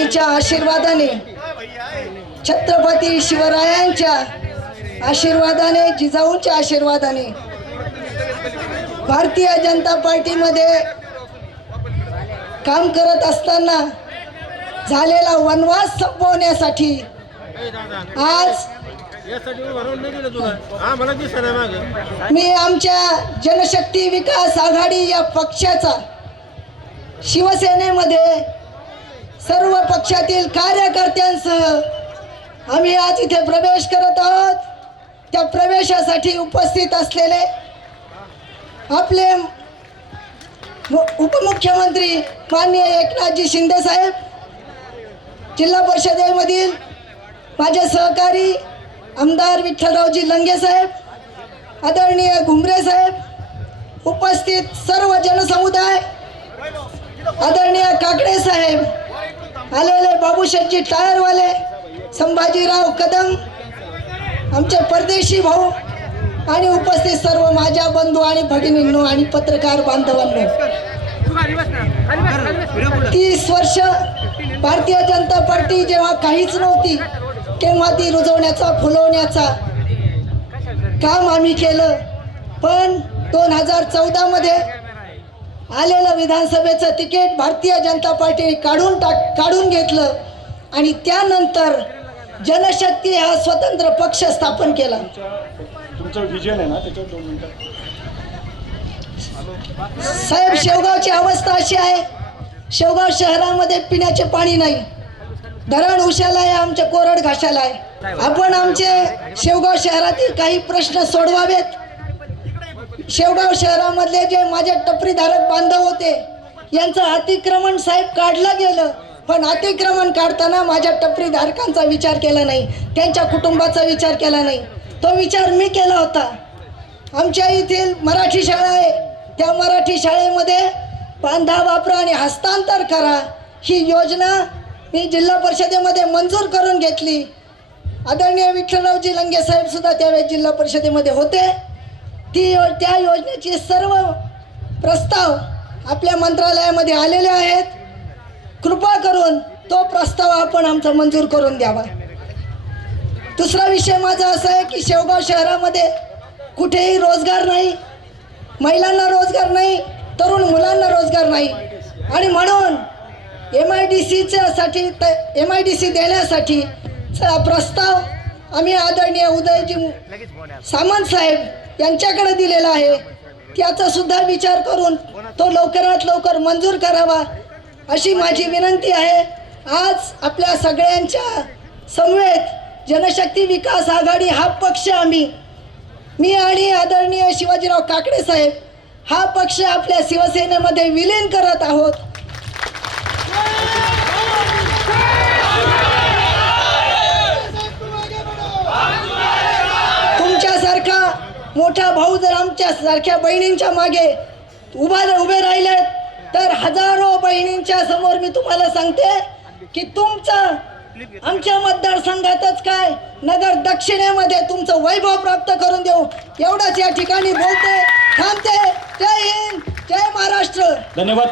स्वामीच्या आशीर्वादाने, छत्रपती शिवरायांच्या आशीर्वादाने, जिजाऊंच्या आशीर्वादाने भारतीय जनता पार्टीमध्ये काम करत असताना झालेला वनवास संपवण्यासाठी आज मी आमच्या जनशक्ती विकास आघाडी या पक्षाचा शिवसेनेमध्ये सर्व पक्षातील कार्यकर्त्यांसह आम्ही आज इथे प्रवेश करत आहोत। त्या प्रवेशासाठी उपस्थित असलेले आपले उपमुख्यमंत्री माननीय एकनाथजी शिंदे साहेब, जिल्हा परिषदेमधील माझे सहकारी आमदार विठ्ठलरावजी लंगे साहेब, आदरणीय घुमरे साहेब, उपस्थित सर्व जनसमुदाय, आदरणीय काकडे साहेब, आलेले बाबूशेठजी टायरवाले, संभाजीराव कदम, आमचे परदेशी भाऊ आणि उपस्थित सर्व माझ्या बंधू आणि भगिनींनो आणि पत्रकार बांधवांनो, 30 वर्ष भारतीय जनता पार्टी जेव्हा काहीच नव्हती तेव्हा ती रुजवण्याचा, फुलवण्याचा काम आम्ही केलं। पण 2014 मध्ये आलेलं विधानसभेचं तिकीट भारतीय जनता पार्टीने काढून घेतलं आणि त्यानंतर जनशक्ती हा स्वतंत्र पक्ष स्थापन केला। तुमचं विजन आहे ना, त्याच्यावर 2 मिनिटं साहेब, शेवगावची अवस्था अशी आहे, शेवगाव शहरामध्ये पिण्याचे पाणी नाही, धरण उशाला आहे, आमच्या कोरड घाशाला आहे। आपण आमचे शेवगाव शहरातील काही प्रश्न सोडवावेत। शेवगाव शहरामधले जे माझे टपरीधारक बांधव होते यांचं अतिक्रमण साहेब काढलं गेलं, पण अतिक्रमण काढताना माझ्या टपरीधारकांचा विचार केला नाही, त्यांच्या कुटुंबाचा विचार केला नाही। तो विचार मी केला होता। आमच्या येथील मराठी शाळा आहे, त्या मराठी शाळेमध्ये बांधा, वापरा आणि हस्तांतर करा ही योजना मी जिल्हा परिषदेमध्ये मंजूर करून घेतली। आदरणीय विठ्ठलरावजी लंगे साहेब सुद्धा त्यावेळेस जिल्हा परिषदेमध्ये होते। त्या योजनेचे सर्व प्रस्ताव आपल्या मंत्रालयामध्ये आलेले आहेत। कृपा करून तो प्रस्ताव आपण आमचा मंजूर करून द्यावा। दुसरा विषय माझा असा आहे की शेवगाव शहरामध्ये कुठेही रोजगार नाही, महिलांना रोजगार नाही, तरुण मुलांना रोजगार नाही आणि म्हणून MIDC देण्यासाठी प्रस्ताव आम्ही आदरणीय उदयजी सामंत साहेब यांच्याकडे दिलेला आहे। त्याचा सुद्धा विचार करून तो लवकरात लवकर मंजूर करावा अशी माझी विनंती आहे। आज आपल्या सगळ्यांच्या समवेत जनशक्ती विकास आघाडी हा पक्ष मी आणि आदरणीय शिवाजीराव काकडे साहेब हा पक्ष आपल्या शिवसेनेमध्ये विलीन करत आहोत। तुमच्यासारखा मोठा भाऊ जर आमच्या सारख्या बहिणींच्या मागे उभे राहिले तर हजारो बहिणींच्या समोर मी तुम्हाला सांगते की तुमचं आमच्या मतदारसंघातच काय नगर दक्षिणेमध्ये तुमचं वैभव प्राप्त करून देऊ एवढंच या ठिकाणी बोलते, थांबते। जय हिंद, जय महाराष्ट्र। धन्यवाद।